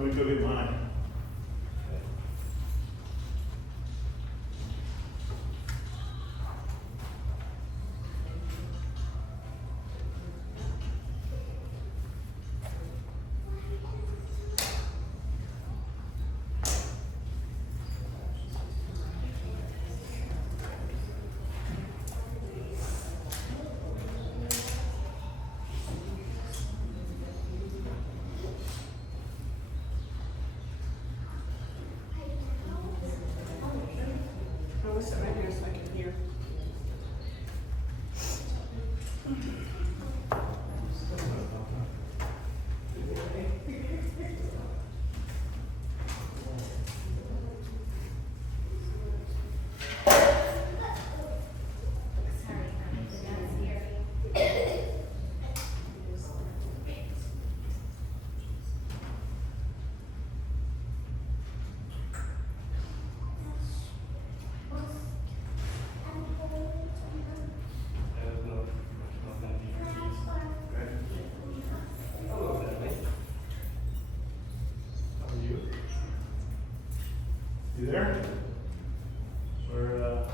Let me go get mine. I'll sit right here so I can hear. You there? We're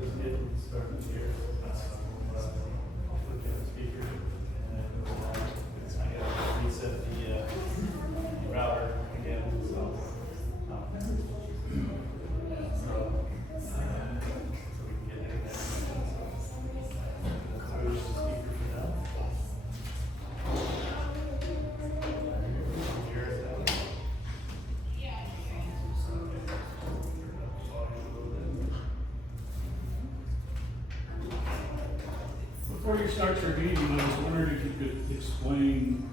just getting started here. I'll put you on speaker and I gotta reset the router again, so. So we can get internet. So there's the speaker for now. Hear us out. Before you start your meeting, I was wondering if you could explain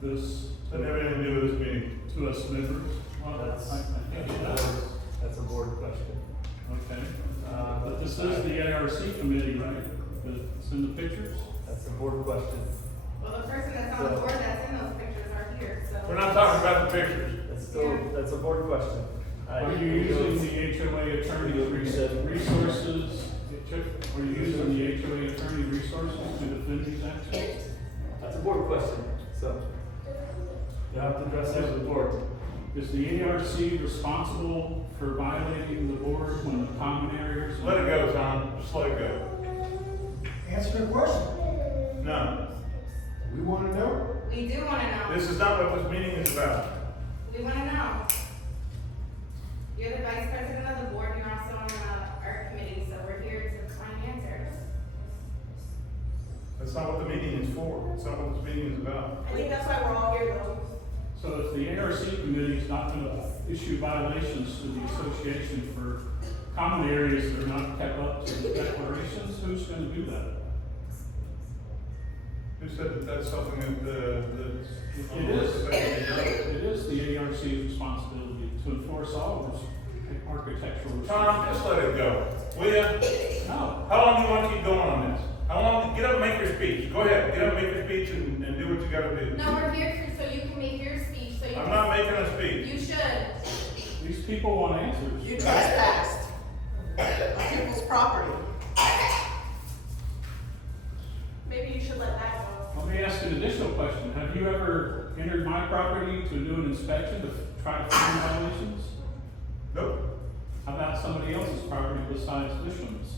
this. Doesn't have anything to do with this meeting. To us members? Well, That's a board question. Okay. But this is the ARC committee, right? That's in the pictures? That's a board question. Well, the person that's on the board that's in those pictures are here, so. We're not talking about the pictures. That's a board question. Are you using the HOA attorney resources? Are you using the HOA attorney resources to defend these actions? That's a board question, so. You have to address it as a board. Is the ARC responsible for violating the board when the common areas? Let it go, Tom. Just let it go. Answer the question. No. We want to know. We do wanna know. This is not what this meeting is about. We wanna know. You're the vice president of the board, you're also on our committee, so we're here to find answers. That's not what the meeting is for. That's not what this meeting is about. I think that's why we're all here though. So if the ARC committee is not going to issue violations to the association for common areas that are not kept up to declarations, who's going to do that? Who said that that's something that it is? It is the ARC's responsibility to enforce all of those architectural. Tom, just let it go, will you? No. How long do you want to keep going on this? How long? Get up and make your speech. Go ahead, get up and make your speech and do what you got to do. No, we're here so you can make your speech, so you I'm can. not making a speech. You should. These people want answers. You trespassed on people's property. Maybe you should let that go. Let me ask an additional question. Have you ever entered my property to do an inspection to try to find violations? Nope. How about somebody else's property besides Bishop's?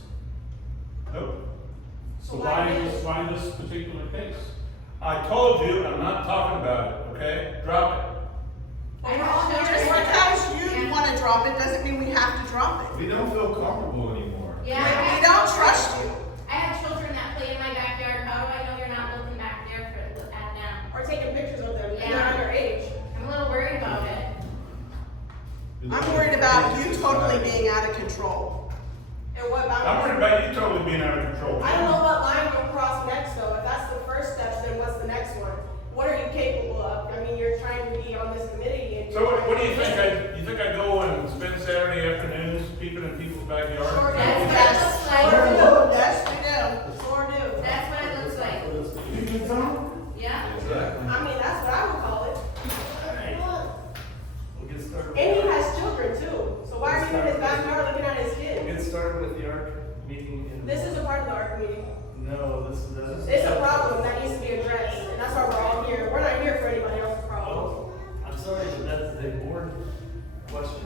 Nope. So why this particular case? I told you I'm not talking about it, okay? Drop it. I Just because you want to drop it doesn't mean we have to drop it. We don't feel comfortable anymore. Yeah. We don't trust you. I have children that play in my backyard, how do I know you're not looking back there at them? Or taking pictures of them. Yeah. They're underage. I'm a little worried about it. I'm worried about you totally being out of control. And what about? I'm worried about you totally being out of control. I don't know what line we'll cross next though. If that's the first step, then what's the next one? What are you capable of? I mean, you're trying to be on this committee and. So what do you think? You think I go and spend Saturday afternoons peeping in people's backyards? Sure do. That's what it looks like. Sure do. Yes, we do. Sure do. That's what it looks like. You can tell? Yeah. Exactly. I mean, that's what I would call it. We'll get started. And he has children too. So why are you in his backyard looking at his We'll kids? get started with the ARC meeting in. This is a part of the ARC meeting. No, this is. It's a problem that needs to be addressed. And that's why we're all here. We're not here for anybody else's problem. Oh, I'm sorry, but a board question.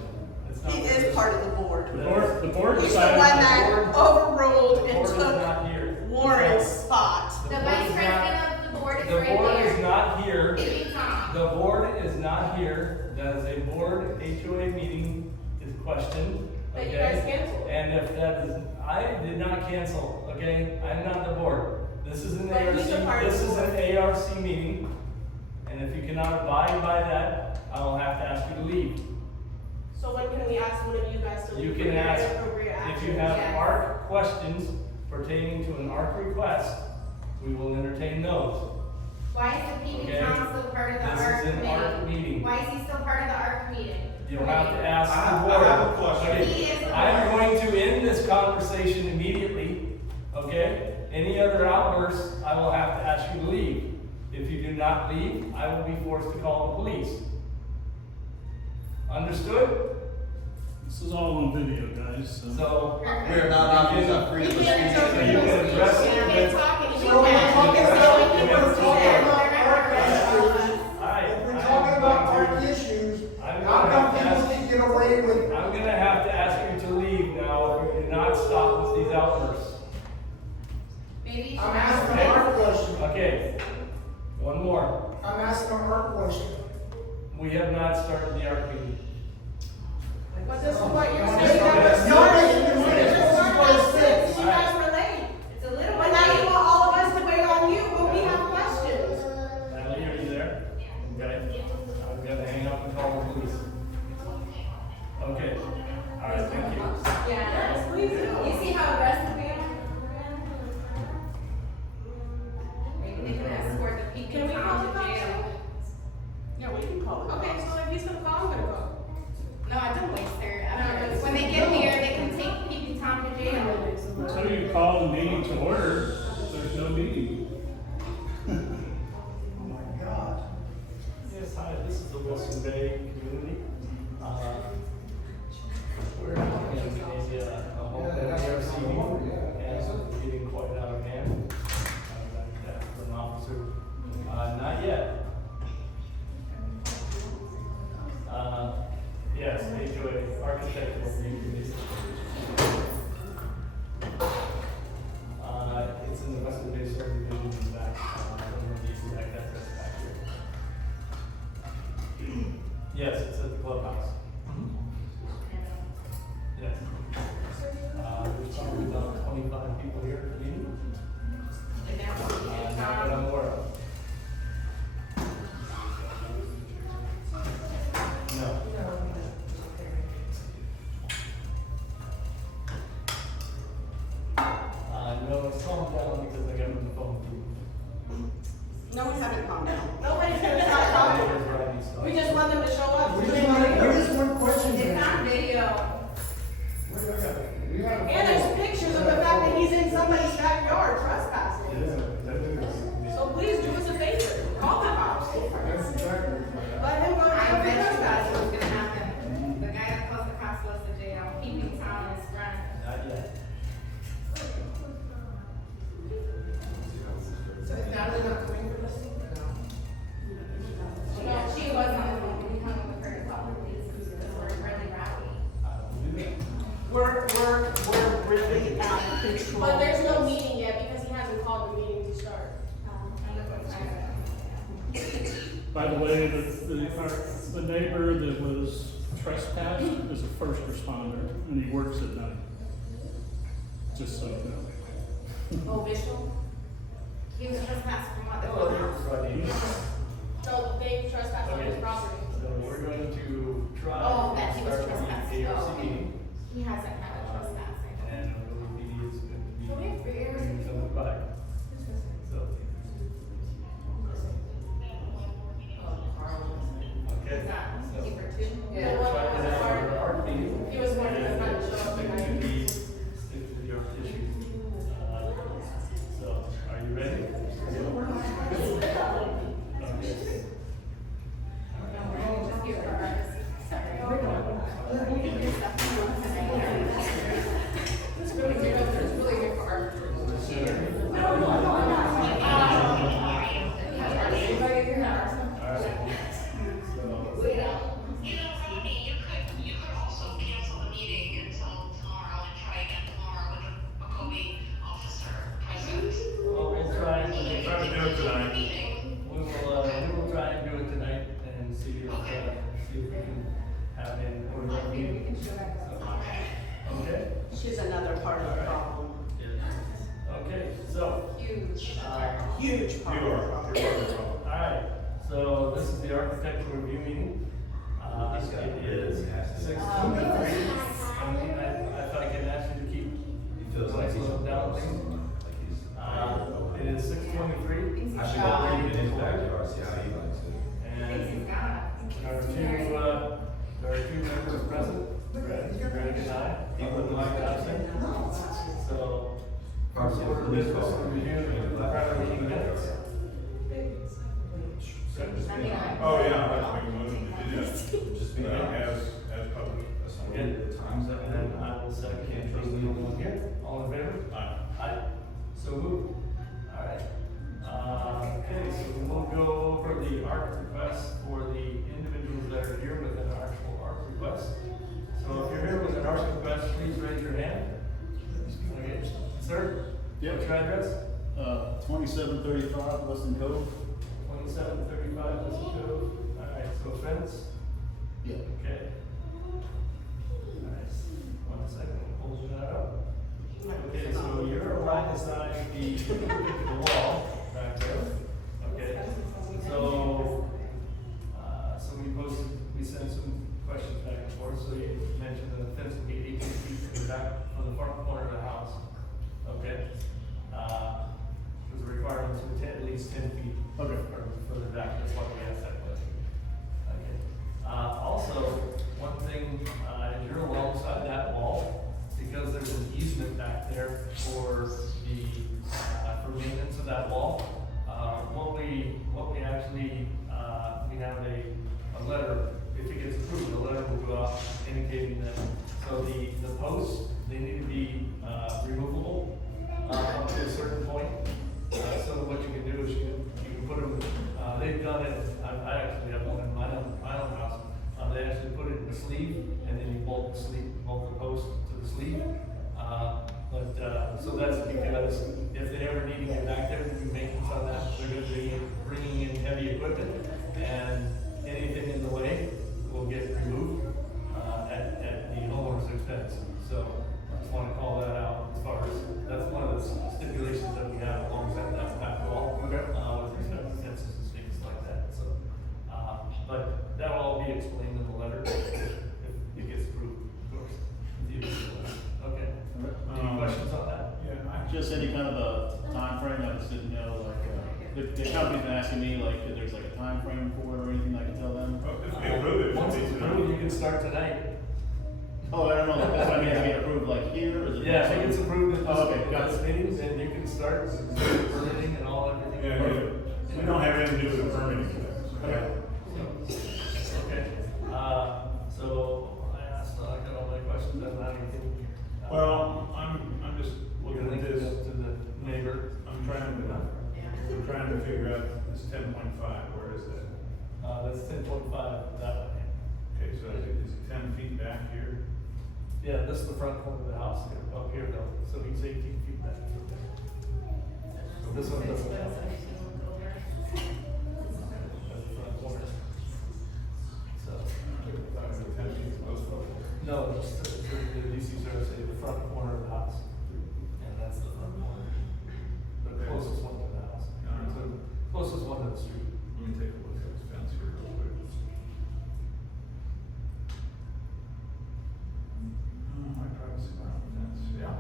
It's not. He is part of the board. The board He's the decided. one that overruled The and board is not took here. Warren's spot. The board vice is president of the board is The right board is there. not here. Keeping Tom. The board is not here. That is a board HOA meeting is questioned. That you Okay? guys canceled. And if that is, I did not cancel, okay? I'm not the board. This is an But he's a part ARC, of this the is board. an ARC meeting. And if you cannot abide by that, I will have to ask you to leave. So when can we ask one of you guys to You leave can for your ask, inappropriate if action? you have Yes. ARC questions pertaining to an ARC request, we will entertain those. Why is the Keeping Okay. Tom still part of the This ARC is an ARC committee? meeting. Why is he still part of the ARC meeting? You'll have to ask I the have board. a question. Okay, He is the I'm board. going to end this conversation immediately, okay? Any other outbursts, I will have to ask you to leave. If you do not leave, I will be forced to call the police. Understood? This is all on video, guys, so. So, Perfect. We are not allowed to use our freedom of We can't speech. interpret You it. can address it. We can't talk and you So we're can't. talking So about- we we're can- talking Yeah. about our issues. I, If we're I'm talking about going our to- issues, I'm how gonna come have to people ask- can get away with? I'm gonna have to ask you to leave now if you do not stop with these outbursts. Maybe you should I'm ask asking him. our question. Okay, one more. I'm asking our question. We have not started the ARC meeting. But this is what you're No, saying. no, that was no, started. no, no, It just no, started no, at no, 6. You no, guys were late. It's a little But bit now you late. want all of us to wait on you when we have questions. Natalie, are you there? Okay. I'm gonna hang up and call the police. Okay. All right, thank you. Yeah. Please do. You see how aggressive we are? Maybe they can escort the Can Keeping we call Tom the to cops? jail. Yeah, we can call it. Okay, so if he's gonna call, I'm gonna call. No, I don't waste their, when they get here, they can take Keeping Tom to jail. Until you call the meeting to order, there's no meeting. Oh my God. Yes, hi, this is the Wilson Bay community. We're in a home ARC meeting, and it's getting quite out of hand. That's for an officer. Not yet. Yes, HOA, architectural review committee. It's in the Western Bay subdivision in the back, I don't know the exact address back here. Yes, it's at the clubhouse. Yes. There's probably about 25 people here at the meeting. And that's what Keeping Not that Tom. I'm aware of. No. No, it's calmed down because I got on the phone. No, we haven't calmed down. Nobody's gonna stop talking. There's Rodney Stogsdill. We just want them to show up. We just want questions It's on answered. video. And there's pictures of the fact that he's in somebody's backyard trespassing. So please do us a favor, call the cops. Let him go to I jail for bet you that's trespassing. what's gonna happen. The guy that calls the cops goes to jail. Keeping Tom is front. Not yet. So is Natalie not coming for this? No, she was on the phone when we hung with her to call the police because we're really rowdy. I don't do that. We're really out of control. But there's no meeting yet because he hasn't called the meeting to start. By the way, the neighbor that was trespassed is a first responder, and he works at night. Just so you know. Oh, Vishal? He was trespassed from what? The Hello, courthouse? Rodney. So they trespassed on his Okay, property. so we're going to try. Oh, that he was to start trespassed. the Oh, ARC okay. meeting. He hasn't had a trespassing. And I believe he is going to be So we have 3 hours. bringing someone by. So. Okay. Is that So- keeper too? Yeah. We'll try to have our ARC meeting. He was one of the ones that showed up Stick to tonight. stick to the ARC issues. So, are you ready? Okay. Just here for ours. Sorry. It's really good for our. Alright. So, part of the problem. Okay, so, Huge. Huge part of the problem. alright, so this is the architectural review meeting. It is 6:23. If I can ask you to keep nice little down, please. It is 6:23. I should go read it in his backyard, see how he likes it. Thinks And he's got there are two members present, Greg and I, equal to Mike absent. So, first order of business, we review the prior meeting minutes. Oh, yeah, I'd like to make a motion to do that. As published. Good. Time's up, and then I will second, trust the one here, all in favor? Aye. Aye. So moved. Alright. Okay, so we'll go over the ARC request for the individuals that are here with an actual ARC request. So if you're here with an ARC request, please raise your hand. Okay, sir? Yep. What's your address? 2735 Weston Cove. 2735 Weston Cove. Alright, so fence? Yeah. Okay. Alright, 1 second, we'll pull that up. Okay, so you're alongside the wall back there, okay? So, we sent some questions back and forth, so you mentioned the fence will be 18 feet from the back, from the front corner of the house, okay? There's a requirement to at least 10 feet. Okay. Or further back, that's why we asked that question. Okay. Also, one thing, you're alongside that wall, because there's an easement back there for the, for maintenance of that wall. What we actually, we have a letter, if it gets approved, a letter will go out indicating that, so the posts, they need to be, removable, up to a certain point. So what you can do is you can put them, they've done it, I actually have one in my own house. They actually put it in the sleeve, and then you bolt the post to the sleeve. So that's because if they ever need to get back there and do maintenance on that, they're gonna be bringing in heavy equipment, and anything in the way will get removed, at the homeowner's expense. So I just wanna call that out as far as, that's one of the stipulations that we have alongside that back wall. Okay. With respect to fences and things like that, so, but that will all be explained in the letter if it gets approved, of course. Okay. Any questions on that? Just any kind of a time frame. I just didn't know, like, the company's been asking me, like, if there's like a time frame for it or anything I can tell them. If we approve it, Once it'll it's be approved, tonight. you can start tonight. Oh, I don't know, like, that's what I mean, to get approved, like, here, or is it? Yeah, if it gets approved in Oh, okay, this, got this it. meeting, then you can start permitting and all everything. Yeah, we don't have anything to do with the permitting. Okay. Okay, so I asked, I got all my questions, I don't have anything. Well, I'm just We're looking gonna at link it this, up to the neighbor. I'm trying to figure out this 10.5, where is that? That's 10.5, that one. Okay, so is it 10 feet back here? Yeah, this is the front corner of the house here, up here though, so he's 18 feet back. So this one doesn't count. That's the front corner. So, I thought it was 10 feet close to it. no, just the DCs are say the front corner of the house. And that's the front corner. The closest one to the house. So, closest one to the street. Let me take a look at this fence here real quick. My privacy around the fence, yeah.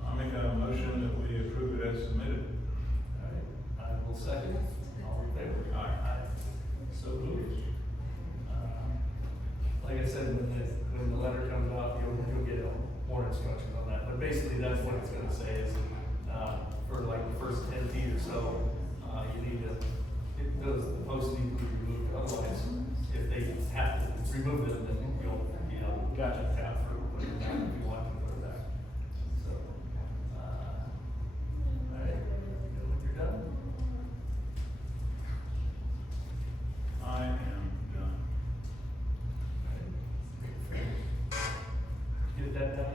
I'll make a motion that we approve it as submitted. Alright, I will second. All in favor? Aye. So moved. Like I said, when the letter comes out, you'll get more instructions on that, but basically that's what it's gonna say is, for like the first 10 feet or so, you need to, the posts need to be removed, otherwise, if they have to remove them, then you'll, Gotcha. have for putting it back if you want to put it back. So, alright, when you're done. I am done. Get that down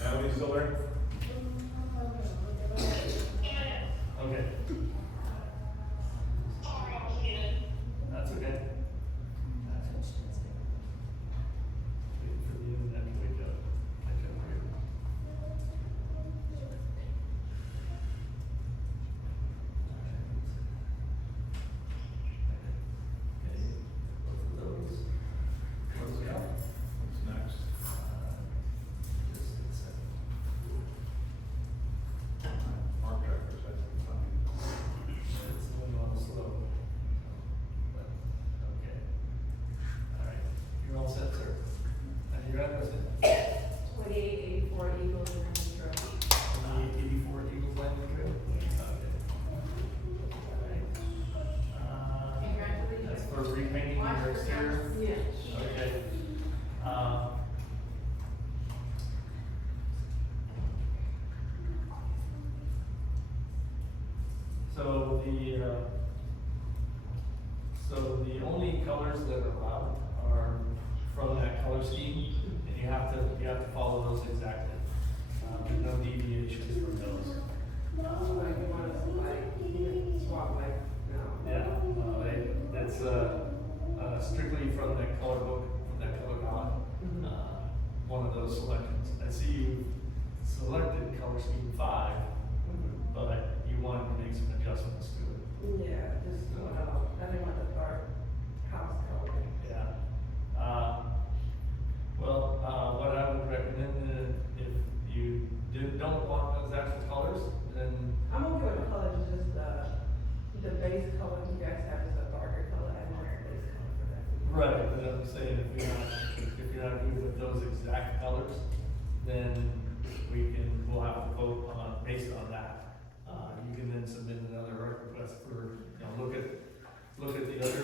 there? Natalie, still there? Okay. That's okay. for repainting your exterior? Yeah. Okay. So the only colors that are allowed are from that color scheme, and you have to follow those exactly. There's no deviations from those. Like you want us to like, swap like, no. Yeah, that's strictly from that color book, from that color palette. One of those selections. I see you selected color scheme 5, but you wanted to make some adjustments to it. Yeah, just, I didn't want the dark house color. Yeah. What I would recommend, if you don't want those actual colors, then I'm okay with the colors, it's just the base color you guys have is a darker color, I want a base color for that. right. But I'm saying if you're not good with those exact colors, then we'll have to vote on based on that. You can then submit another request for look at the other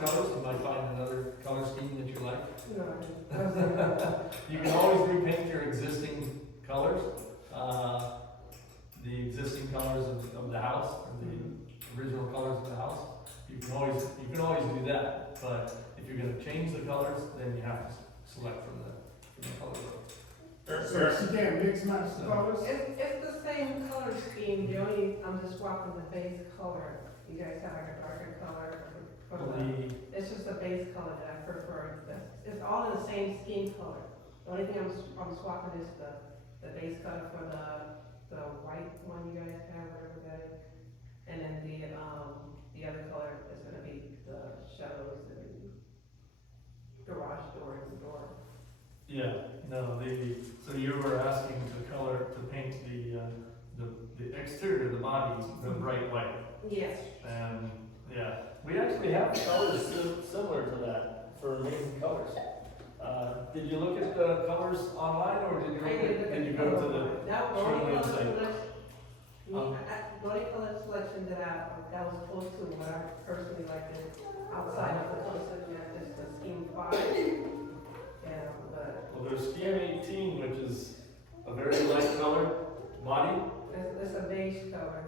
colors. You might find another color scheme that you like. No, You can always repaint your existing colors, the existing colors of the house, or the original colors of the house. You can always do that, but if you're gonna change the colors, then you have to select from the color book. So she can't mix match the colors? it's the same color scheme, I'm just swapping the base color. You guys have like a darker color for it's just the base color that I prefer. It's all in the same scheme color. The only thing I'm swapping is the base color for the white one you guys have, whatever that is. And then the other color is gonna be the shadows and garage door and door. Yeah, no, so you were asking to paint the exterior, the body, the bright white. Yes. And, yeah, we actually have colors similar to that for amazing colors. Did you look at the colors online, or did you go to the That Trinity was site? the only color selection that was close to what I personally liked it outside of the color selection, just the scheme 5. Yeah, but Well, there's scheme 18, which is a very light color body, it's a beige color.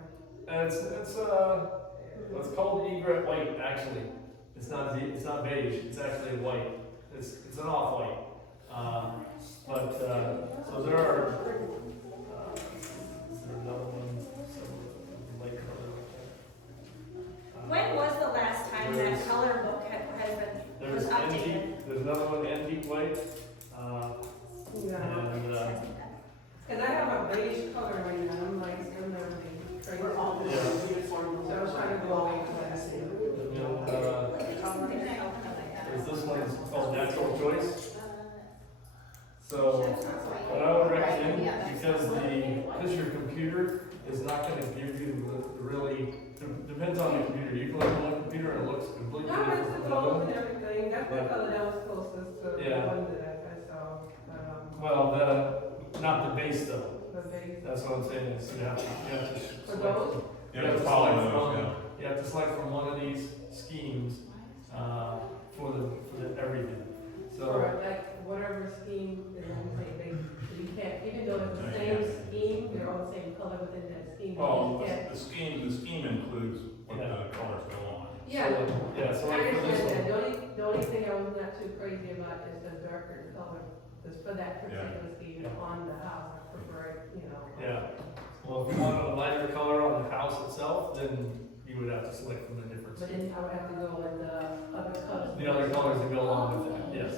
and it's called egret white, actually. It's not beige, it's actually white. It's an off-white. So there are, is there another one, some light color like that? When was the last time that color book was updated? There's another one, antique white, Yeah. and, Cause I have a beige color right now, I'm like, I'm never really crazy. We're all Yeah. So I was trying to go away from that. there's this one, it's called Natural Choice. So, what I would recommend, because your computer is not gonna give you really, depends on the computer. You can look on one computer and it looks completely No, different it's from the the other clothes one. and everything, that's the color that was closest to the Yeah. one that I saw, Well, not the base though. the beige. That's what I'm saying, is you have to For select. those? You have to follow select those, from- yeah. You have to select from one of these schemes, for the everything. So, Or like whatever scheme is in the same base, so you can't, even though it's the same scheme, they're all the same color within that scheme. Well, you can't- the scheme includes what the colors go on. Yeah, so I like for this understand that, one. the only thing I was not too crazy about is the darker color, just for that particular scheme on the house, I prefer it, Yeah. Well, if you want a lighter color on the house itself, then you would have to select from a different But scheme. then I would have to go with the other colors. The other colors that go along with that, yes.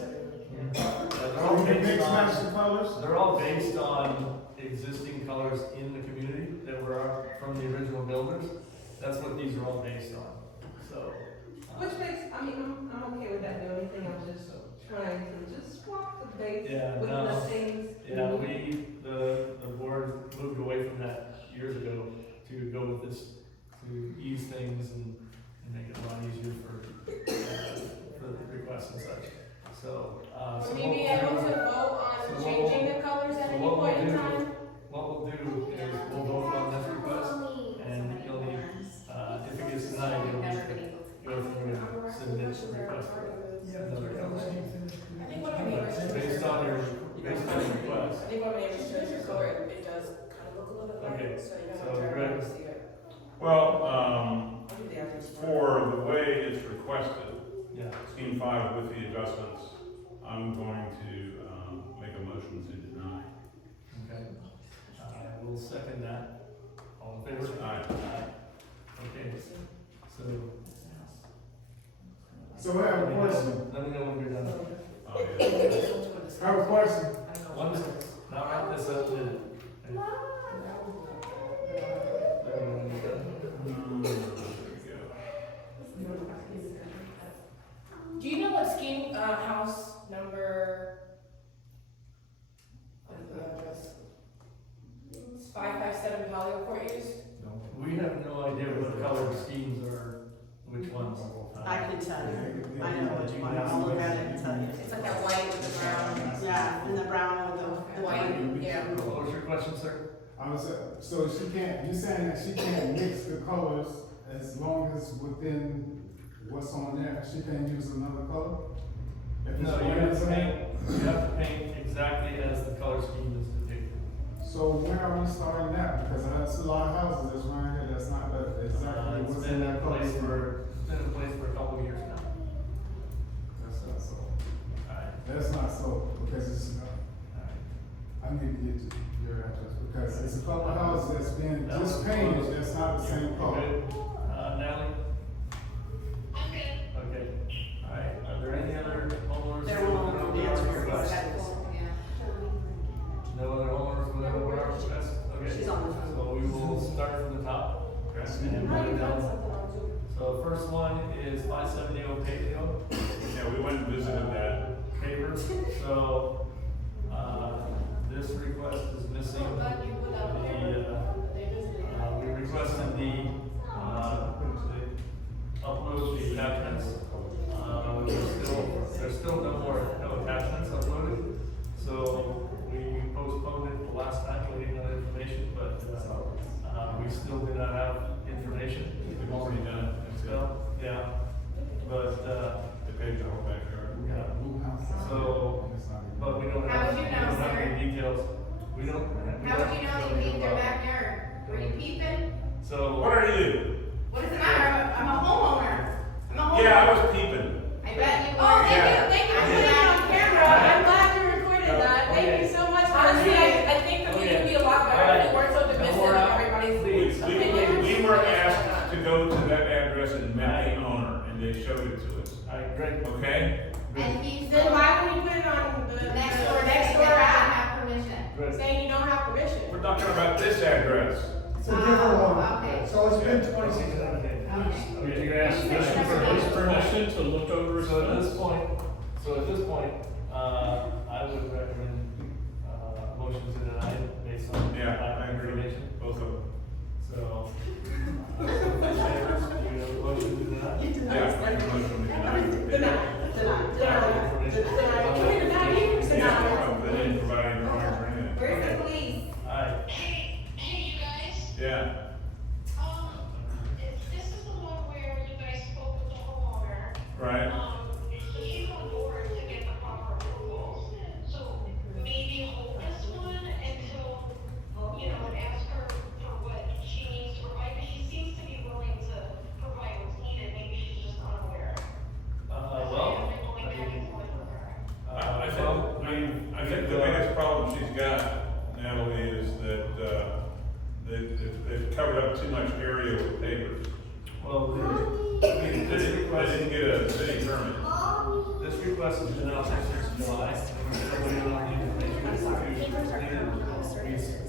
They're all So you can based mix match on, the colors? they're all based on existing colors in the community that were from the original builders. That's what these are all based on, so. Which makes, I'm okay with that, the only thing I'm just trying to just swap the base Yeah, with no. the same. Yeah, the board moved away from that years ago to go with this, to ease things and make it a lot easier for the requests and such. So, Will we be able to vote on changing the colors at any point in time? What we'll do is we'll vote on this request, and you'll need, if it gets denied, you'll need to go through and submit Well, for the way it's requested, Yeah. scheme 5 with the adjustments, I'm going to, make a motion to deny. Okay. I will second that. All in favor? Aye. Okay, so. So I have a question. Let me know when you're done. Oh, yeah. I have a question. One second, now wrap this up then. Do you know what scheme, house number? What is the address? It's 557 Palio Court used? We have no idea what color schemes are, which ones. I can tell you, I know which one, I'll look at it and tell you. It's like that white with the brown. Yeah, and the brown with the white. Yeah. What was your question, sir? I was, so she can't, you saying that she can't mix the colors as long as within what's on there, she can't use another color? If it's No, you white have and to black? paint, you have to paint exactly as the color scheme is depicted. So when are we starting that? Because that's a lot of houses that's around here that's not exactly It's what's been in in that color. place for a couple of years now. That's not so. Alright, That's not so, because it's, alright. I need to get your address, because it's a couple of houses that's been just painted, that's not the same color. Good. Natalie? I'm good. Okay, alright, are there any other homeowners? There won't be answer your question. No other homeowners with a water request? Okay. She's on the phone. So we will start from the top. And move down. So the first one is 570 Paleo. Yeah, we went and visited that. Paper. So, this request is missing we requested the, upload the attachments. There's still no attachments uploaded. So we postponed it the last time, we didn't have information, but, we still do not have information. We've already done it. Still, yeah, but, They paved the whole backyard. yeah. So, but we don't How have, would you we know, don't have sir? any details. We don't. How would you know they peeped their backyard? Were you peeping? So. What are you? What does it matter? I'm a homeowner. I'm a homeowner. Yeah, I was peeping. I bet you were. Oh, Yeah. thank you, I'm putting it on camera, I'm glad you recorded that, thank you so much. Honestly, I think the meeting would be a lot better if we weren't so dismissive of everybody's Please, opinions. We were asked to go to that address and met the owner, and they showed it to us. All right, great. Okay? And he Then said, why would you put it on the next door, next door I app, have permission. Good. saying you don't have permission? We're talking about this address. It's a different one. Okay. So it's been Okay. 26 days. Okay, you're gonna ask Permission for his permission to look over his So at this fence? point, I would recommend, motion to deny it based on. Yeah, lack I of agree. information. Both of them. So, favors, you have a motion to deny? Yeah, I make a motion to deny. Can we deny you? Yeah, they didn't provide any drawings or anything. Where's the police? All right. Hey, you guys. Yeah. This is the one where you guys spoke with the homeowner. Right. He's on board to get the proper approvals. So maybe hold this one until, and ask her for what she needs to provide. Because she seems to be willing to provide what's needed. Maybe she's just unaware. Well, I've been going back and forth with her. I think the biggest problem she's got, Natalie, is that, they've covered up too much area with pavers. Well, They didn't get a city permit. this request has been out there since July, and we're still waiting on the information that's needed.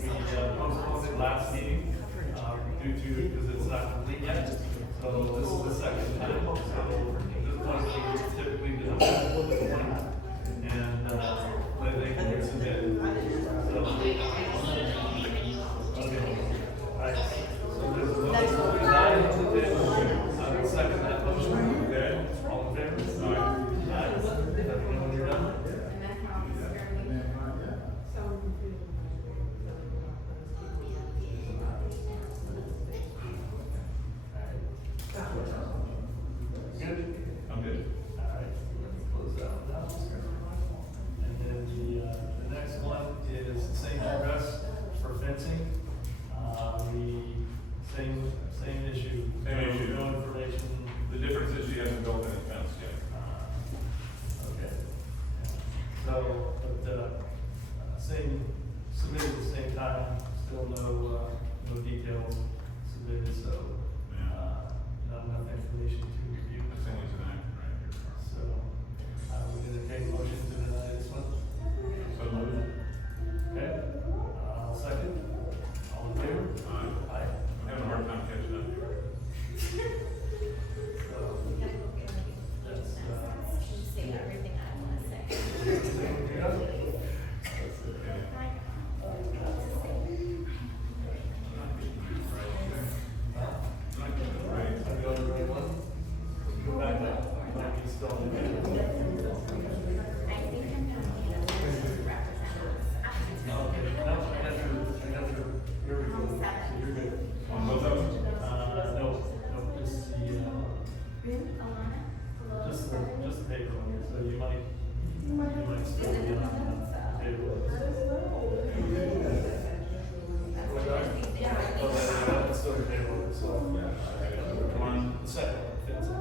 We postponed it last meeting, due to, because it's not complete yet. So this is the second time, so at this point, we typically do this point, and, then they can resubmit. So, okay, alright, so there's a motion to deny on the table. I will second that motion. Okay? All in favor? All right. Aye. Everyone, when you're done? And that's how I'm scared. Just the paper one, so you might still be on the paper one. Oh, it's still the paper one, so. Come on, the second one fits it.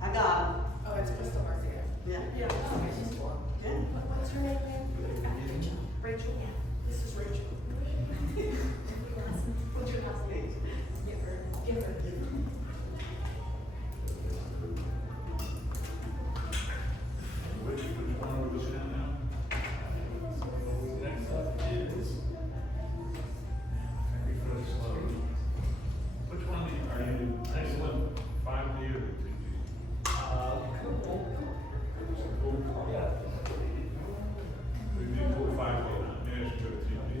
I got him. Oh, it's Crystal Garcia. Yeah. Yeah. Okay, she's cool. Yeah. What's her name again? Rachel. Yeah. This is Rachel. What's your last name? Gifford. Which one are we looking at now? Next up is. Which one are you, next one, 5D or 2D? Yeah. We'd be cool 5D, maybe I should go to 2D.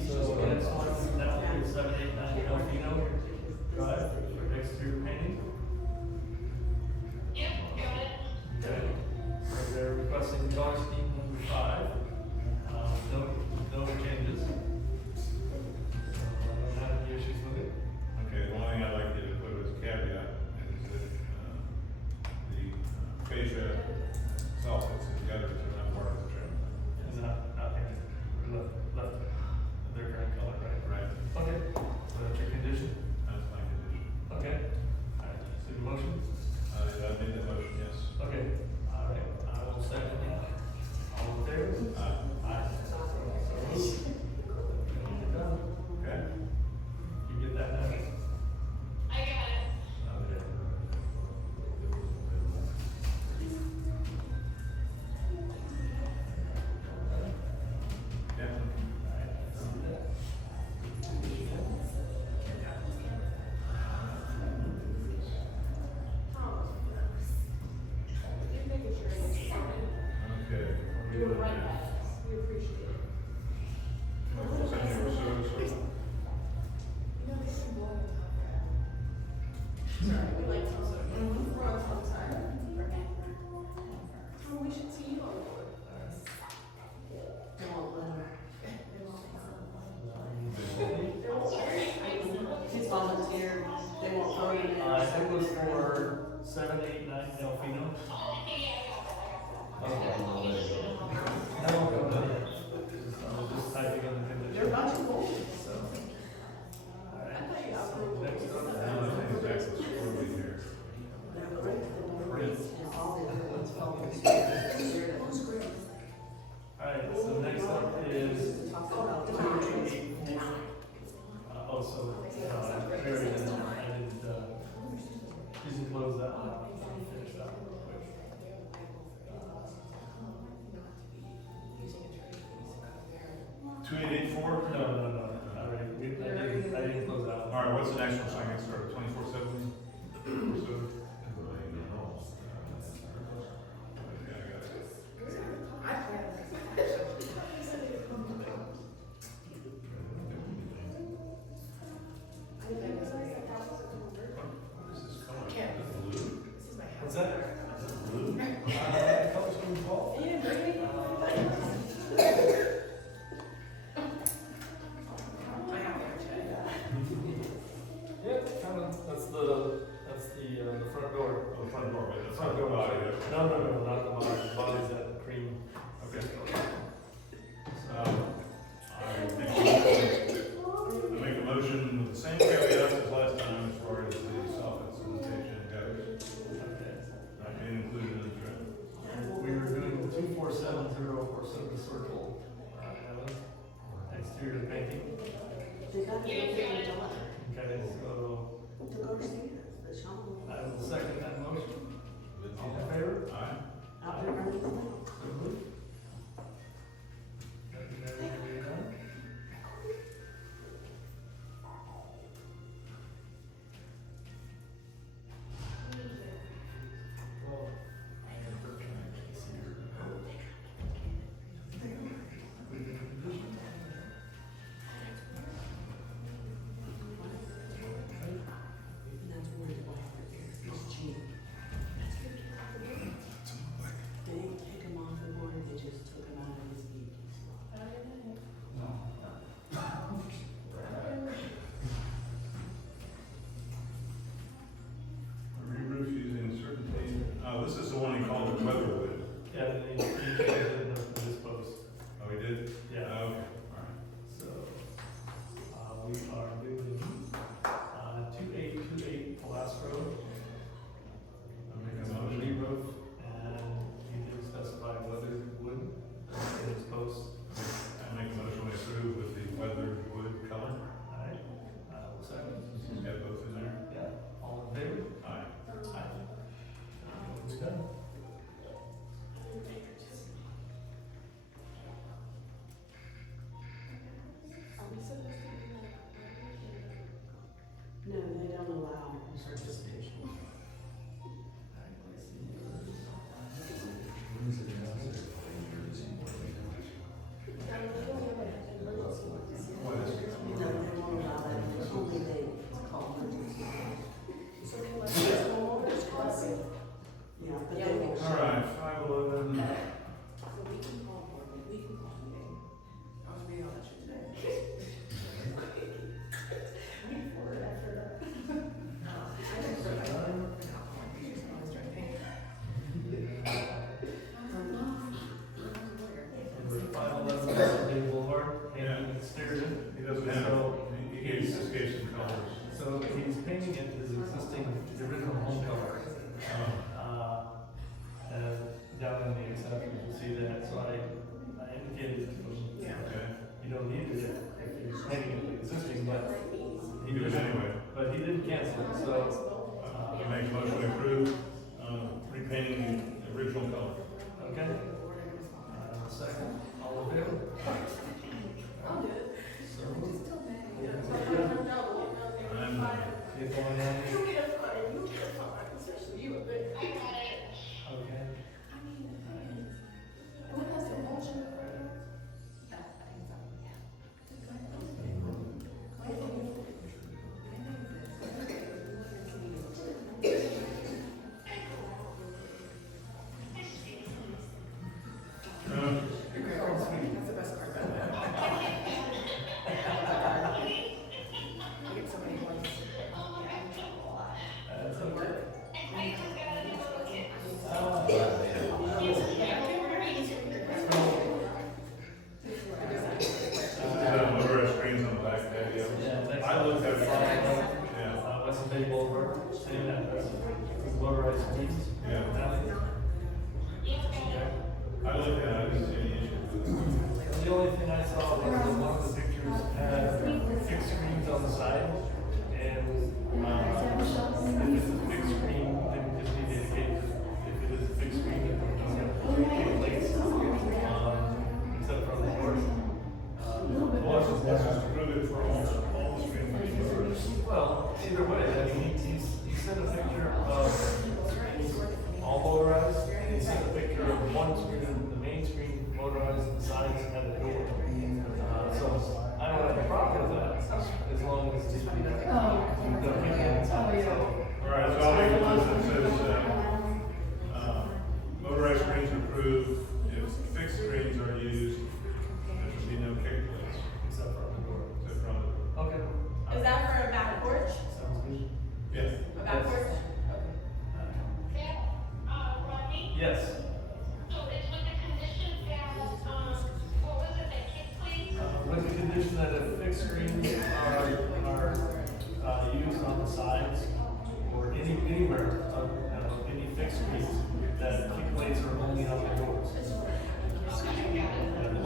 So the next one, that will be 789 Delfino Drive for exterior painting. Yep, got it. Okay. So they're requesting color scheme number 5. No changes. So I don't have any issues with it. Okay, the only thing I'd like you to put as a caveat is that, the fascia soffits and gutters are not part of the trim. And not painted, or left their current color, right? Right. Okay, so that's your condition? That's my condition. Okay. All right, so the motion? I made the motion, yes. Okay, all right, I will second that. All in favor? Aye. Aye. So moved. Okay? You get that now? I got it. Okay. Yeah. Okay. You were right back. We appreciate it. Send you a so. You know, they can blow the top right. Sorry, we like to, we're on the front side. Oh, we should see you on board. They won't let her. She's volunteered. They won't throw you in. It was for 789 Delfino. Okay. No, no, I'm just typing on the condition. They're a bunch of fools. All right, so next up. No, I think that's the squirrely here. They're great. And all the other ones follow. Alright, so next up is Talk about the 284. Oh, so, Barry, I didn't, you can close that one. Finish that one real quick. 2884? No, I didn't close that one. All right, what's the next one, so I can start at 2470? circle, Ellen, exterior painting. They got to get it done. Okay, so To go see it, the show. I will second that motion. All in favor? Aye. Out there running the mill. So moved. Everybody done? And that's where the wire is. It's cheap. They didn't take him off the board, they just took him out of his meeting. Re-roof using certain tape. This is the one he called it weatherwood. Yeah, they changed it in this post. Oh, he did? Yeah. Okay, all right. So, we are doing, 2828 Pulaski Road. I'll make It's a on motion. re-roof, and you did specify weathered wood in this post. I make a motion to approve with the weathered wood color. Alright, second. He's got both in there. Yeah, all in favor? Aye. Aye. We're done. No, they don't allow participation. What is it? No, they won't allow that, only they call participation. Yeah, but they won't. All right, 511. So we can call for it, we can call the meeting. I was being honest with you today. Number 511 Bay Boulevard, painting exterior. He doesn't have, he gave some colors. So he's painting it his existing, the original home color. Down in the exception, you'll see that, so I indicated to him, Okay. you don't need it if you're painting it existing, but He did anyway. But he didn't cancel it, so, I make a motion to approve, repainting the original color. okay? Second, all in favor? I'll do it. So, I'm, you going down? You get a fine, you get a fine, especially you a bit. I got it. Okay. What has the motion? That's the best card, by the way. I get so many points. That's okay. I just got it. motorized screens on the back of that, Yeah, I looked at it. Yeah. West Bay Boulevard, same address, motorized streets. Yeah. I looked at it, I didn't see any issue with it. The only thing I saw was that one of the pictures had fixed screens on the side, and, if it's a fixed screen, then we just need to indicate that if it is a fixed screen, then we don't have to indicate plates, except for on the board. Well, let's just approve it for all the screens. Well, either way, I mean, he sent a picture of all motorized, and he sent a picture of one screen, the main screen motorized, and the sides had a door. So I don't have a problem with that, as long as the. All right, so I'll make a motion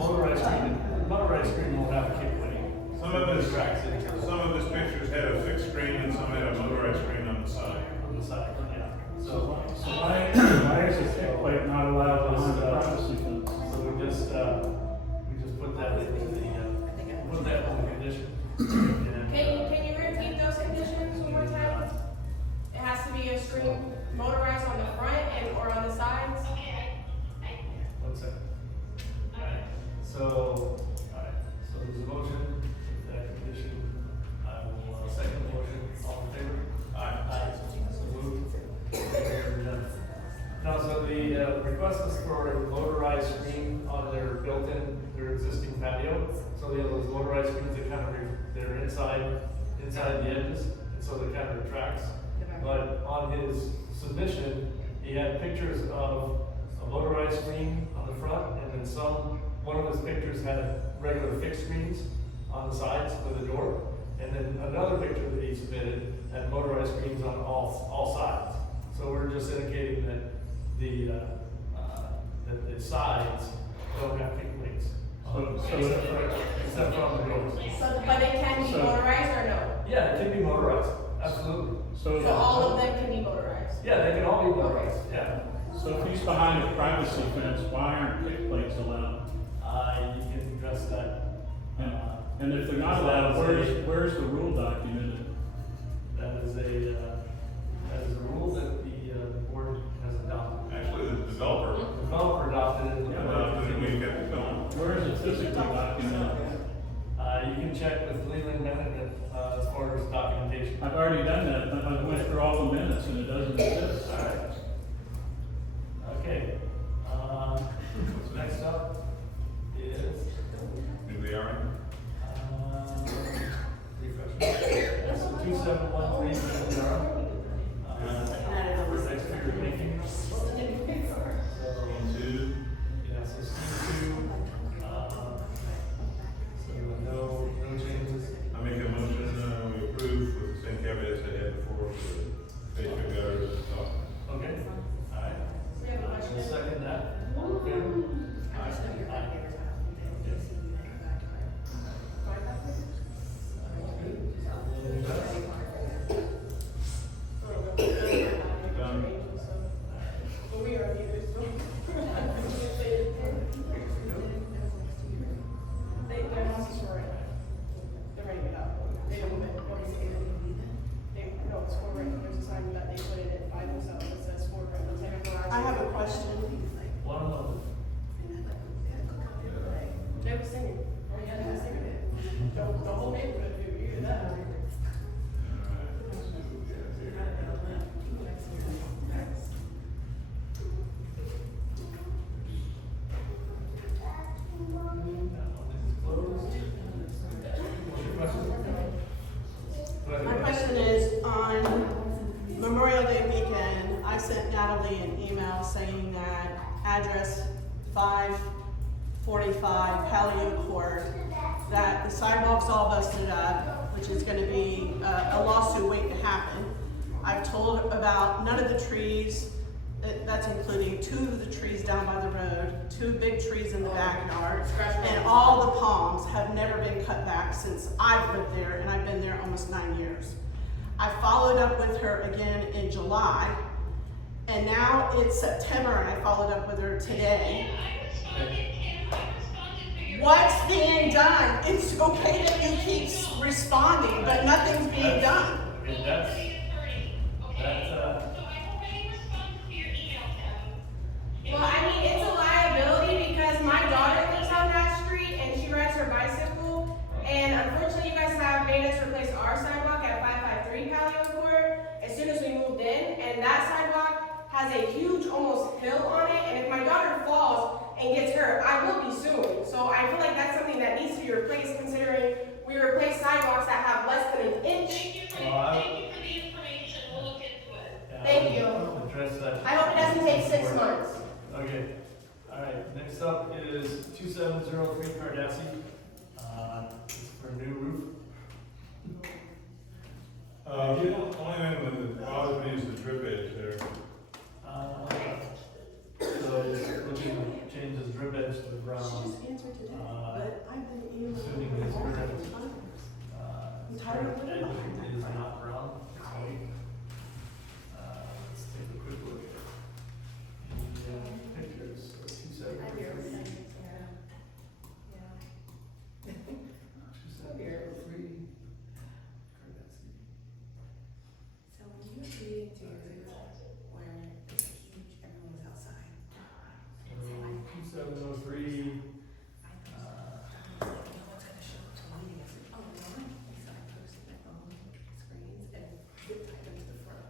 motorized screen won't have a kick plate. Some of his pictures had a fixed screen and some had a motorized screen on the side. On the side, yeah. So why is a kick plate not allowed behind the privacy fence? So we just put that into the, put that in the condition. And, Can you repeat those conditions one more time? It has to be a screen motorized on the front and or on the sides? One second. Alright, so there's a motion, with that condition, I will, second the motion, all in favor? Aye. So moved. Okay, we're done. Now, so the, request is for a motorized screen on their their existing patio. So they have those motorized screens that kind of, they're inside the edges, and so they kind of retracts. But on his submission, he had pictures of a motorized screen on the front, and then one of his pictures had regular fixed screens on the sides of the door, and then another picture that he submitted had motorized screens on all sides. So we're just indicating that the sides don't have kick plates. Except for on the doors. But it can be So- motorized or no? Yeah, it can be motorized, absolutely. So all of them can be motorized? Yeah, they can all be motorized, yeah. So if he's behind a privacy fence, why aren't kick plates allowed? You can address that. And if they're not allowed, where's the rule documented? That is a rule that the board has adopted. Actually, the developer The developer adopted it. adopted it, we kept it going. Where is it physically documented? You can check with Leland Management, as far as documentation. I've already done that, but I went through all the minutes and it doesn't exist. Alright. Okay, next up is, Here we are. refresh. So 2713 for next figure making. Two. Yeah, so C2, so no changes. I make a motion, we approve with the same caveat as I had before for the basement gutters and stuff. Okay, alright. We have a question. I'll second that. All in favor? I just know you're not here. But we are neither, so. Their house is for rent. They're renting it out. They don't live, nobody's in it. No, it's for rent. There's a sign that they put it in by themselves that says for rent. It's like a garage. I have a question. One moment. They were singing. Oh, yeah, they were singing. The whole neighborhood knew, you knew that. My question is, on Memorial Day weekend, I sent Natalie an email saying that address 545 Palio Court, that the sidewalk's all busted up, which is gonna be a lawsuit waiting to happen. I've told about none of the trees, that's including 2 of the trees down by the road, 2 big trees in the backyard, and all the palms have never been cut back since I've lived there, and I've been there almost 9 years. I followed up with her again in July, and now it's September, and I followed up with her today. What's being done? It's okay that you keep responding, but nothing's being done. I mean, that's, Well, I mean, it's a liability because my daughter lives on that street and she rides her bicycle. And unfortunately, you guys have made us replace our sidewalk at 553 Palio Court as soon as we moved in. And that sidewalk has a huge, almost hill on it. And if my daughter falls and gets hurt, I will be suing. So I feel like that's something that needs to be replaced, considering we replace sidewalks that have less than an inch. Thank you for the information, we'll look into it. Thank you. Address that. I hope it doesn't take 6 months. Okay, alright, next up is 2703 Cardassi. This is for a new roof. The only thing that bothers me is the drip edge there. So, looking change his drip edge to the ground. She just answered today, but I've been emailing Assuming her his all the current, time. his Tyler, current what edge about that? is not brown, it's white. Let's take a quick look at the pictures, so 273. So when you agreed to where it's huge, everyone was outside. 2703, I posted, no one's gonna show up to a meeting. I said, oh, no, so I posted my own screens and zip tied them to the front.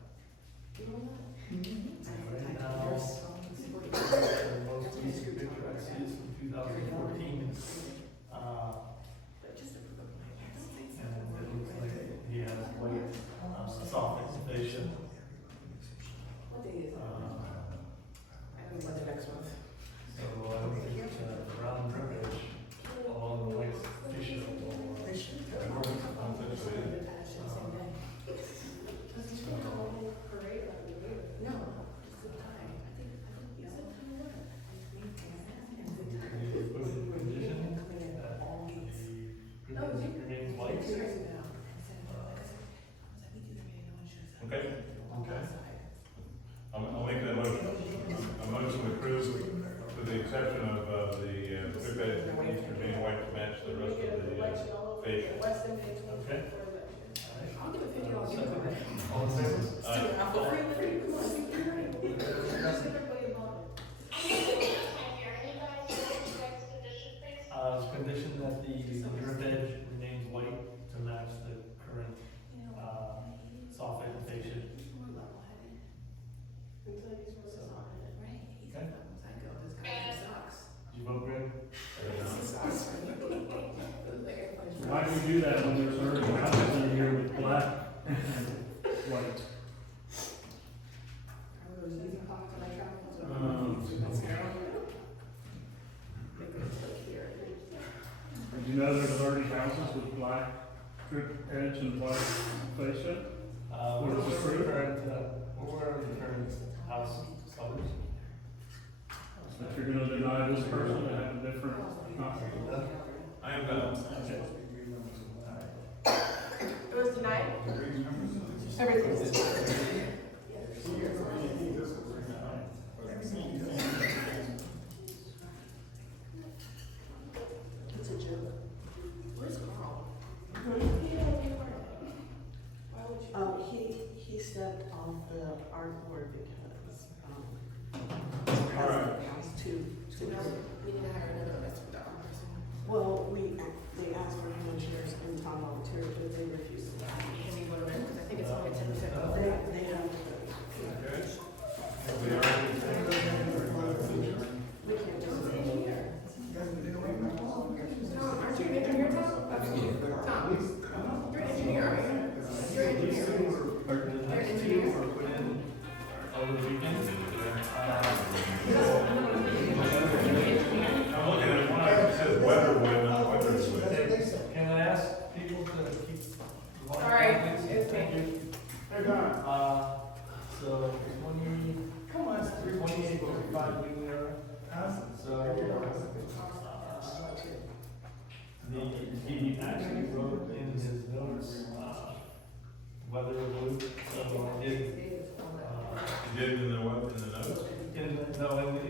You know what? I Right zip tied now, their phones. the most recent picture I see is from 2014. But just to prove my point. And it looks like he has white, soft exudation. What day is it? I don't know what the next one. So I don't think brown drip edge along the white fascia will. They should. Parade like we do. No, it's the time. I think you said time what? We put in condition that the drip edge remains white. Okay. I'll make that motion. A motion to approve with the exception of the drip edge needs to remain white to match the rest of the fascia. Okay. I'll give it $50. All in favor? Free, come on. It's conditioned that the drip edge remains white to match the current, soft fascia. Okay. Did you vote, Greg? Why do we do that when there's already houses in here with black and white? Did you know there's already houses with black drip edge and white fascia? What is the current, what are the current house colors? But you're gonna deny this person to have a different, I am done. Okay. It was tonight? It's a joke. Where's Carl? He stepped off the art board because, All right. it's too. We need to hire another restaurant person. Well, they asked for commissioners and Tom volunteered, but they refused to. Can we vote on it? Because I think it's only 10% off. They have. Okay. We are in favor. We can't just stay here. Tom, aren't you an engineer, Tom? Tom, you're an engineer, aren't you? You're an engineer. Two were put in over the weekend. I'm looking at one, it says Weatherwood, not Weatherswood. Can I ask people to keep? the line Sorry, down, please? it's me. Thank you. So 28 was a 5-week error. So, he actually wrote in his notes, Weatherwood, so I did, You did it in the what, in the notes? in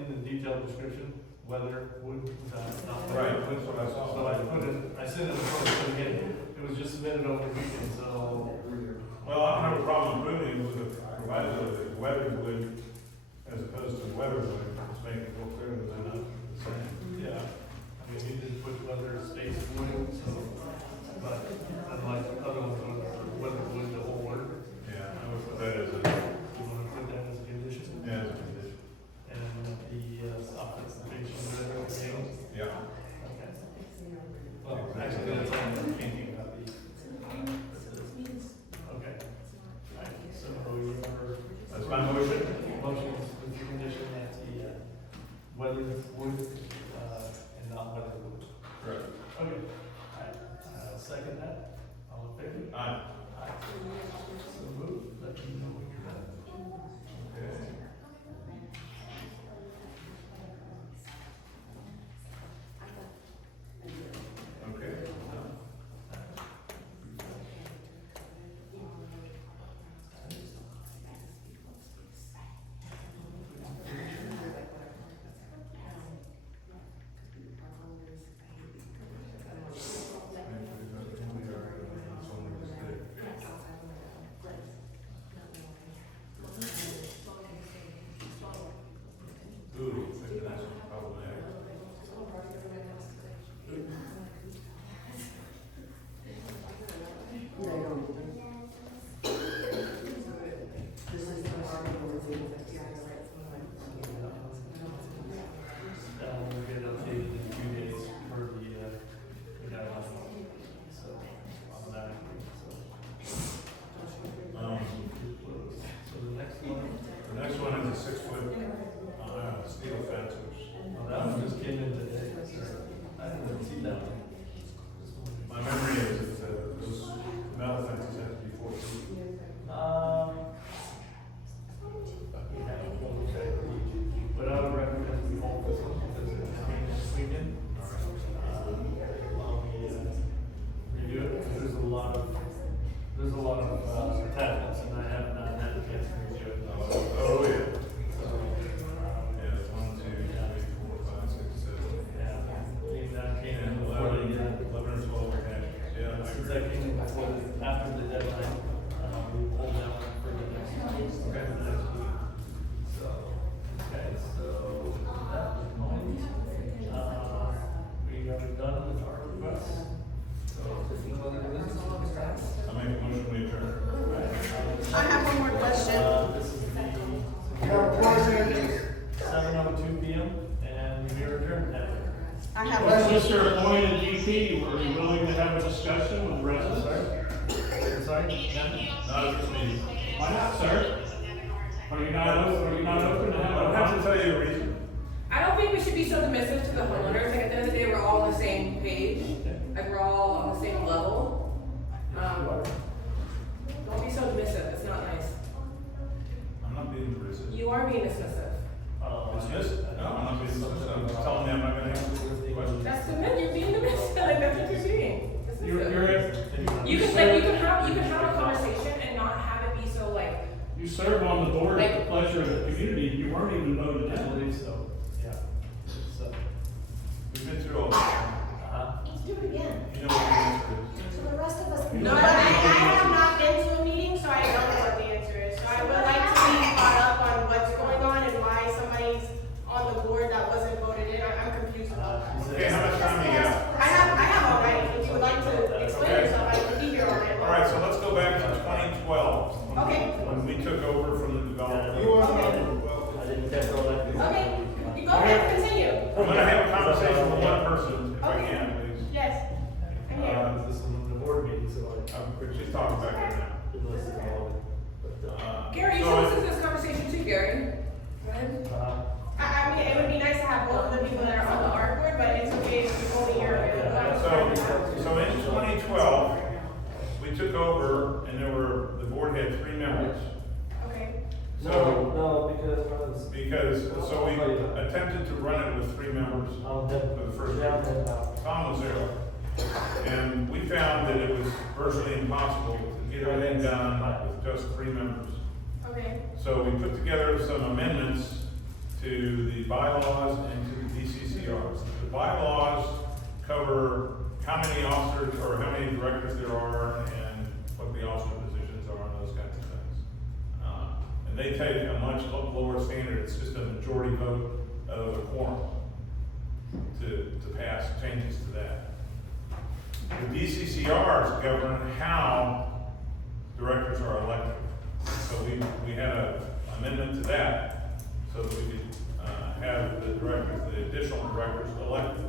the detailed description, Weatherwood, not Right, Weatherwood. that's what I saw. So I sent it first, but again, it was just submitted over the weekend, so. Well, I don't have a problem approving it with the proviso that Weatherwood as opposed to Weatherwood, just make it real clear that they're not the same. Yeah, I mean, we did put weather space wood, so, but unlike other ones, Weatherwood, the whole word. Yeah, I would put that as a, You wanna put that as a condition? yeah, as a condition. And the, office, make sure that everything. Yeah. Okay. Well, actually, that's all, I can't think about the. Okay. Alright, so your That's my motion. motion is with the condition that the, weather wood, and not weather wood. Correct. No. My memory is that those metal fences have to be 4 feet. But I would recommend we hold this one because it's being this weekend. While we review it, because there's a lot of attachments and I have not had a chance to review it. Oh, yeah. Yeah, 1, 2, 3, 4, 5, 6, 7. Yeah, came in And before 11 or 12 attachments. Yeah, I since agree. I came in before, after the deadline, we pulled that one for the next week. Okay. For the next week. So, okay, so that point, we are done with our requests. So, if you want to listen to the stats. I make a motion we adjourn. I have one more question. This is I have a question. 7:02 p.m. and we are adjourned now. I have Well, one. Mr. appointed GP, were you willing to have a discussion with residents? Sorry, Jen? Not at this meeting. Why not, sir? Are you not open to I have don't a have to tell you the reason. I don't think we should be so dismissive to the homeowners, like at the end of the day, we're all on the same page, like we're all on the same level. Don't be so dismissive, it's not nice. I'm not being dismissive. You are being dismissive. Dismissive? No, I'm not being dismissive. I'm just telling them I'm not gonna answer the question. That's the you're being dismissive, like that's what you're being. Dismissive. You you can have a conversation and not have it be so like, You serve on the board at the pleasure of the community, you weren't even voted I in. believe so, yeah. So, We've been through all that. Let's do it again, You know what the answer is. so the rest of us can. no, I have not been to a meeting, so I don't know what the answer is. So I would like to be caught up on what's going on and why somebody's on the board that wasn't voted in. I'm confused about that. Okay, how much time do you have? I have already. If you would like to explain yourself, I can be here all night long. All right, so let's go back to 2012. Okay. When we took over from the developer. I didn't catch all that. Okay, you go ahead, continue. I'm gonna have a conversation with one person, if I Okay. can, please. Yes, I'm here. This is the board meeting, so She's talking back there now. didn't listen to all of it. But, Gary, you so should it- listen to this conversation too, Gary. Go ahead. uh, I mean, it would be nice to have both of the people that are on the art board, but it's okay if you only hear it. So in 2012, we took over and the board had 3 members. Okay, no, So we attempted to run it with 3 members I'll for the first year. Tom was there. And we found that it was virtually impossible to get everything done with just 3 members. okay, So we put together some amendments to the bylaws and to the DCCRs. The bylaws cover how many officers or how many directors there are and what the officer positions are and those kinds of things. And they take a much lower standard. It's just a majority vote of a quorum to pass changes to that. The DCCRs govern how directors are elected. So we had an amendment to that so that we could have the directors, the additional directors elected.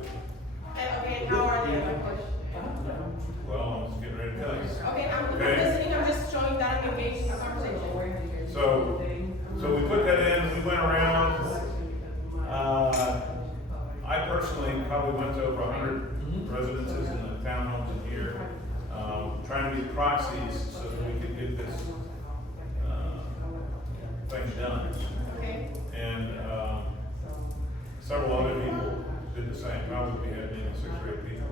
and how are they elected? Well, I'm just getting ready to tell you. Okay, I'm Okay. listening, I'm just showing that I'm engaged in the conversation. So we put that in, we went around, I personally probably went to over 100 residences in the townhomes in here, trying to get proxies so that we could get this, thing done. Okay, And, several other people did the same, probably had maybe 6 or 8 people,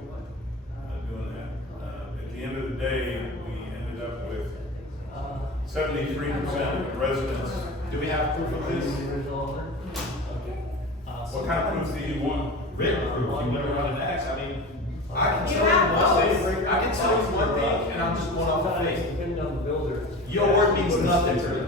doing that. At the end of the day, we ended up with 73% of residents. Do we have proof of this? What kind of proof do you want? Written proof, you never run an X, I mean, I can You tell have you one both. thing, I can tell you one thing, and I'm just going off of faith. Depending on the builder. Your word means nothing to me.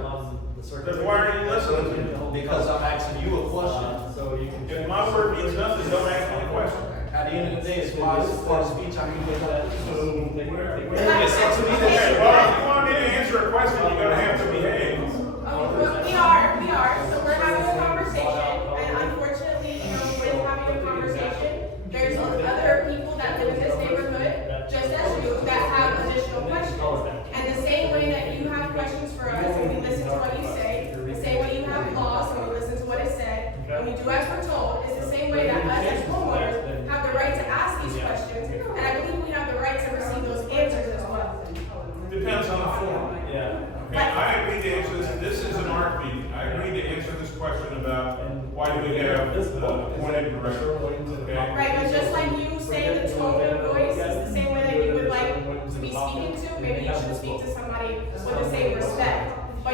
Then why are you listening to me? Because I'm asking you a question. So you can. If my word means nothing, don't ask me a question. At the end of the day, it's my speech, I can get that. So, It's up to me to Okay, say. well, if you want me to answer a question, you're gonna have to behave. well, we are, so we're having a conversation, and unfortunately, with having a conversation, there's other people that live in this neighborhood, just as you, that have additional questions. And the same way that you have questions for us, and we listen to what you say, the same way you have laws, and we listen to what is said, and we do as we're told, it's the same way that us as homeowners have the right to ask these questions,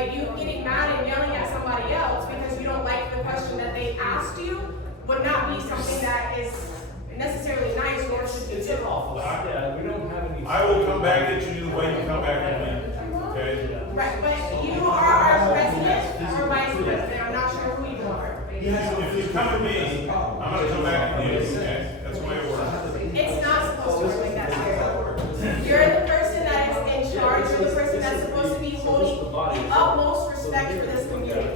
But you getting mad and yelling at somebody else because you don't like the question that they asked you would not be something that is necessarily nice or should be It's done. awful, yeah, we don't have any. I will come back at you the way you come back at me, okay? Right, but you are our president or vice president, I'm not sure who you are. If you come to me, I'm gonna come back at you, okay? That's the way it works. It's not supposed to work like that, Barrett. You're the person that is in charge, you're the person that's supposed to be holding the utmost respect for this community.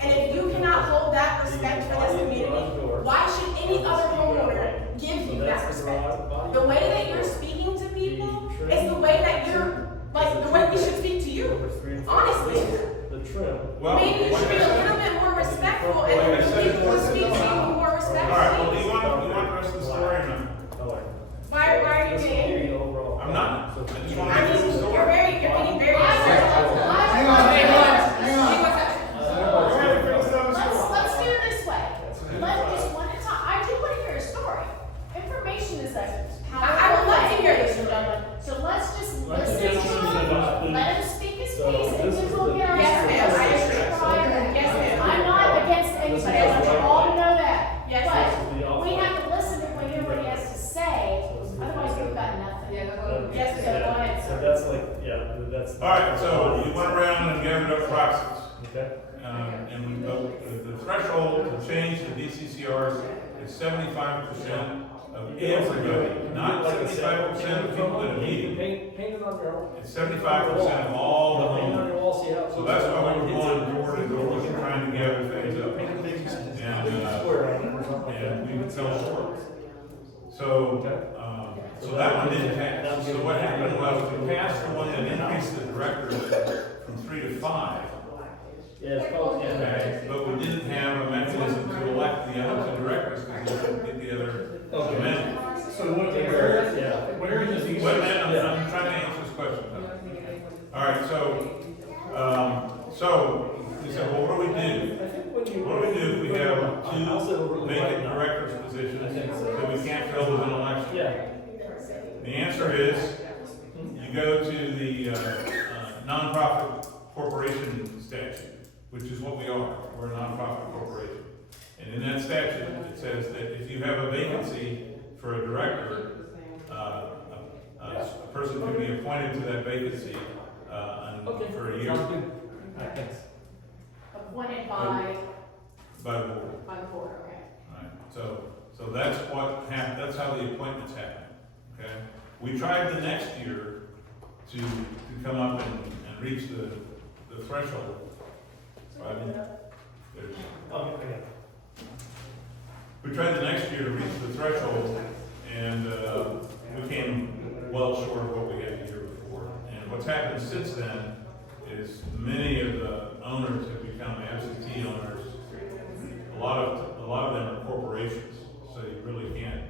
And if you cannot hold that respect for this community, why should any other homeowner give you that respect? The way that you're speaking to people is the way that you're, like, the way we should speak to you, honestly. The trim. Well, Maybe you should be a little bit more respectful and then people will speak to you more all right, well, do you respectfully. want the rest of the story or not? Why are you being? I'm not. I just want to I get to the mean, story. you're getting very. Hang on. Let's do it this way. Let's just one at a time. I do want to hear a story. Information is a powerful. I would love to hear this. gentlemen. So let's just Let's listen get to some him, of the- let him speak his So piece, and this then is we'll the- get our. Yes, ma'am, I agree. Right. Yes, ma'am. I'm not against anybody, I want you all to know that. Yes, But we have to listen to what everybody has to say, otherwise we've got nothing. Yes, So ma'am. go ahead, So sir. that's like, yeah, that's. All right, so you went around and gathered up proxies. Okay. And we built, the threshold to change the DCCRs is 75% of everybody, not 75% of people at a meeting. Paint it on your own. It's 75% of all the Paint it on your homeowners. wall, see how. So that's why we were going door to door and trying to gather things up. Paint a big And, square on it or something like that. and we fell short. So that one didn't pass. So what happened was we passed the one that increased the directors from 3 to 5. Yeah, it's probably, yeah. Okay, but we didn't have a mechanism to elect the other two directors because we couldn't get the other amendment. So what, where does he? Wait a minute, I'm trying to answer this question. All right, so we said, well, what do we do? I think when you. What do we do if we have two vacant directors positions that we can't fill with an election? Yeah. The answer is, you go to the nonprofit corporation statute, which is what we are. We're a nonprofit corporation. And in that statute, it says that if you have a vacancy for a director, a person can be appointed to that vacancy for a year Sounds good. All right, thanks. Appointed by by the board. the board, okay. Right, so that's what happened, that's how the appointments happen, okay? We tried the next year to come up and reach the threshold. Right? There's- Okay. We tried the next year to reach the threshold, and we came well short of what we had the year before. And what's happened since then is many of the owners have become absentee owners. A lot of them are corporations, so you really can't.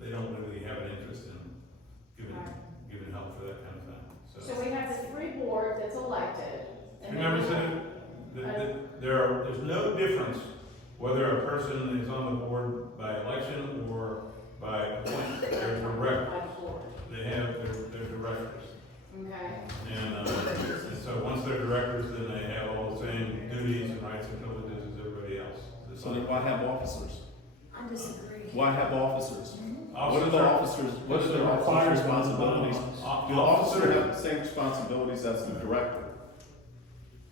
They don't really have an interest in giving help for that kind of thing. So we have the three board that's elected. and then Remember, we have- there's no difference whether a person is on the board by election or by appointment. They're directors. By the board. They have their directors. Okay. And so once they're directors, then they have all the same duties and rights and privileges as everybody else. So then why have officers? I disagree. Why have officers? What are Officers the are- officers, what are the They're officers' required by the responsibilities? bylaws. Do the officer have the same responsibilities as the director?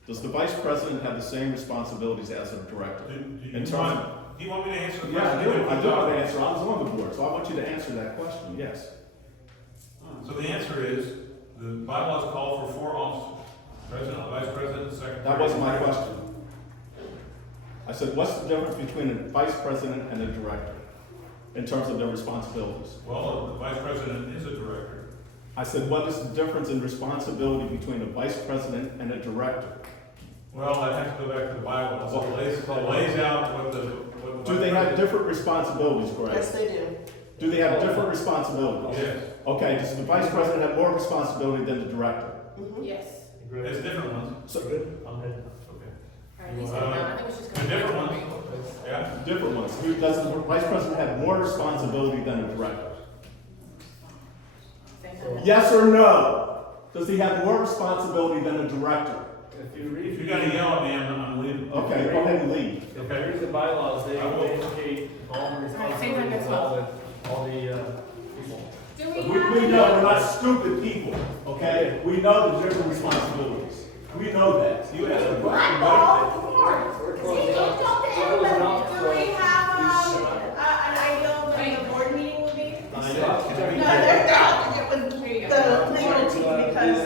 Does the vice president have the same responsibilities as a director? Do In you terms want, of- do you want me to answer the Yeah, question? I do have an answer, I was on the board, so I want you to answer that question, yes. So the answer is, the bylaws call for 4 officers. President, vice president, secretary. That wasn't my question. I said, what's the difference between a vice president and a director in terms of their responsibilities? Well, the vice president is a director. I said, what is the difference in responsibility between a vice president and a director? Well, I have to go back to the bylaws. It lays out what the. what the Do they have different responsibilities, Greg? Yes, they do. Do they have different responsibilities? Yes, Okay, does the vice president have more responsibility than the director? Yes. there's different ones. So, I'm good. Okay. Alright, he's good now, I think we should just go. The different ones, yeah. different ones. Does the vice president have more responsibility than a director? Same time. Yes or no? Does he have more responsibility than a director? If you read. If you're gonna yell at me, I'm leaving. Okay, go ahead and leave. If you read the bylaws, they I will. indicate all the responsibilities of all the people. Do We know we're not stupid people, okay? We know the different responsibilities. We know that. You asked a What? question, We're Do closing out. we have, an ideal when the board meeting will be? I know. No,